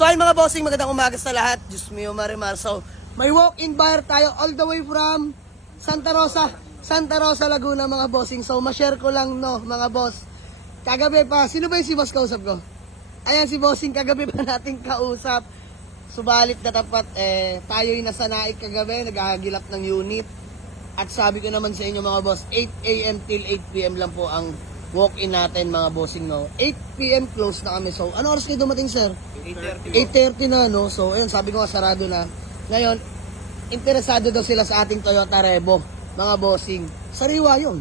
So ayun mga bossing, magandang umaga sa lahat. Diyos mio marimar. So may walk-in buyer tayo all the way from Santa Rosa, Laguna mga bossing. So ma-share ko lang no mga boss. Kagabi pa, sino ba yung si boss kausap ko? Ayan si bossing, kagabi pa natin kausap. Subalit na tapat, tayo'y nasa naik kagabi, naghahagilap ng unit. At sabi ko naman sa inyo mga boss, 8 AM till 8 PM lang po ang walk-in natin mga bossing, no? 8 PM close na kami. So, ano oras kayo dumating, sir? 8:30 na, no? So, ayun, sabi ko nga, sarado na. Ngayon, interesado daw sila sa ating Toyota Revo, mga bossing. Sariwa yun.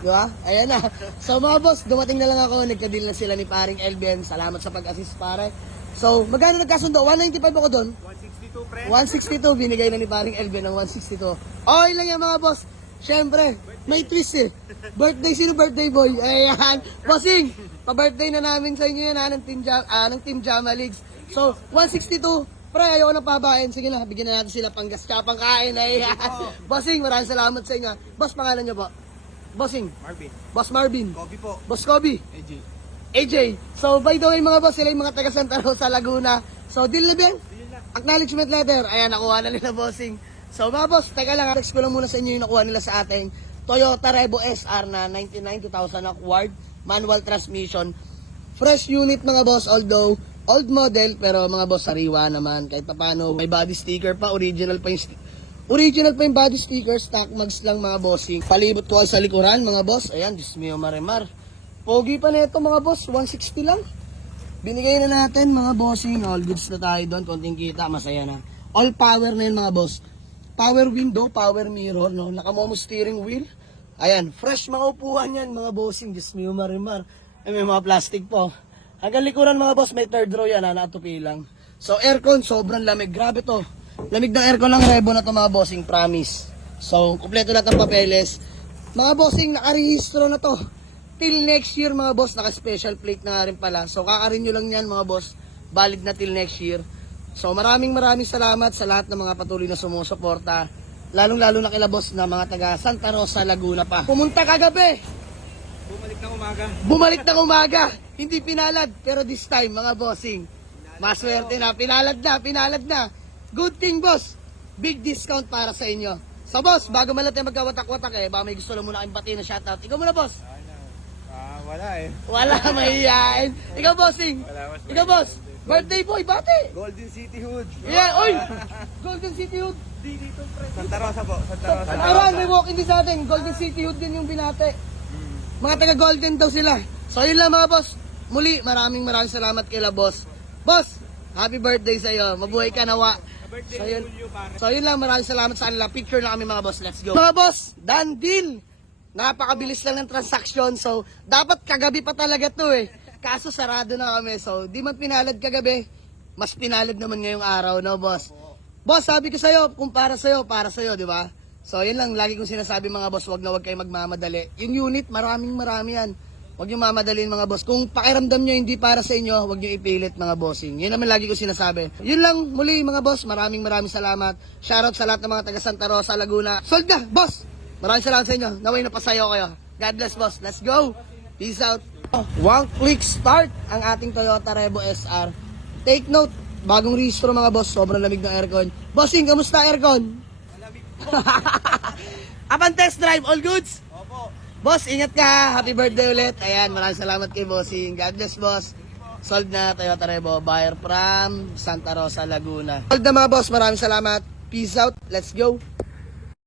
Di ba? Ayan na. So, mga boss, dumating na lang ako. Nagka-deal na sila ni paring LBN. Salamat sa pag-assist, pare. So, magkano nagkasundo? 195 ako doon. 162, pre. 162, binigay na ni paring LB ng 162. Okay lang yan mga boss. Siyempre, may twist eh. Birthday, sino birthday boy? Ayan. Bossing, pa-birthday na namin sa inyo yan ha, ng Team Jama Leagues. So, 162. Pre, ayoko na pabain. Sige na, bigyan na natin sila panggas tsaka pangkain. Ayan. Bossing, maraming salamat sa inyo. Boss, pangalan nyo po? Bossing. Marvin. Boss Marvin. Kobe po. Boss Kobe. AJ. So, by the way mga boss, sila yung mga taga Santa Rosa, Laguna. So, deal na din? Acknowledgement letter. Ayan, nakuha na nila bossing. So, mga boss, teka lang, text ko lang muna sa inyo yung nakuha nila sa ating Toyota Revo SR na 99 2000 award, manual transmission. Fresh unit mga boss, although old model, pero mga boss, sariwa naman. Kahit pa paano, may body sticker pa, original pa yung body sticker, stock mags lang mga bossing. Palibot ko sa likuran mga boss. Ayan, Diyos mio marimar. Pogi pa na ito mga boss, 160 lang. Binigay na natin mga bossing, all goods na tayo doon, konting kita, masaya na. All power na yun mga boss. Power window, power mirror, no? Nakamomo steering wheel. Ayan, fresh mga upuan yan mga bossing, Diyos mio marimar. May mga plastic po. Hanggang likuran mga boss, may third row yan, natupi lang. So aircon, sobrang lamig, grabe to. Lamig ng aircon ng Revo na to mga bossing, promise. So, kumpleto lahat ng papeles. Mga bossing, nakarehistro na to. Till next year mga boss, naka-special plate na rin pala. So kakarin nyo lang yan mga boss, valid na till next year. So maraming salamat sa lahat ng mga patuloy na sumusuporta. Lalong-lalo na kila boss na mga taga Santa Rosa, Laguna pa. Pumunta kagabi. Bumalik ng umaga. Hindi pinalad, pero this time mga bossing, maswerte na, pinalad na. Good thing boss, big discount para sa inyo. So boss, bago man natin magkawatak-watak baka may gusto lang muna kayong bati na shoutout. Ikaw muna boss. Wala eh. Wala, mahihain. Ikaw, bossing. Ikaw, boss. Birthday boy, bate. Golden City Hood. Yeah, oy. Golden City Hood. Dito, pre. Santa Rosa po. Santa Rosa. Aran, may walk-in din sa atin. Golden City Hood din yung binate. Mga taga-golden daw sila. So, yun lang mga boss. Muli, maraming salamat kila boss. Boss, happy birthday sa iyo. Mabuhay ka nawa. So, yun lang, maraming salamat sa kanila. Picture na kami mga boss. Let's go. Mga boss, done deal. Napakabilis lang ng transaction. So, dapat kagabi pa talaga to Kaso sarado na kami. So, di man pinalad kagabi, mas pinalad naman ngayong araw, no, boss? Boss, sabi ko sa'yo, kung para sa'yo, di ba? So, yun lang, lagi kong sinasabi mga boss, wag kayo magmamadali. Yung unit, marami yan. Wag nyo mamadaliin mga boss. Kung pakiramdam nyo hindi para sa inyo, wag nyo ipilit mga bossing. Yun naman lagi ko sinasabi. Yun lang, muli mga boss, maraming salamat. Shoutout sa lahat ng mga taga Santa Rosa, Laguna. Sold na, boss! Maraming salamat sa inyo. Naway napasayo kayo. God bless, boss. Let's go. Peace out. One click start ang ating Toyota Revo SR. Take note, bagong rehistro mga boss. Sobrang lamig ng aircon. Bossing, kamusta aircon? Malamig. Apan test drive, all goods? Opo. Boss, ingat ka. Happy birthday ulit. Ayan, maraming salamat kay bossing. God bless, boss. Sold na Toyota Revo. Buyer from Santa Rosa, Laguna. Sold na mga boss. Maraming salamat. Peace out. Let's go.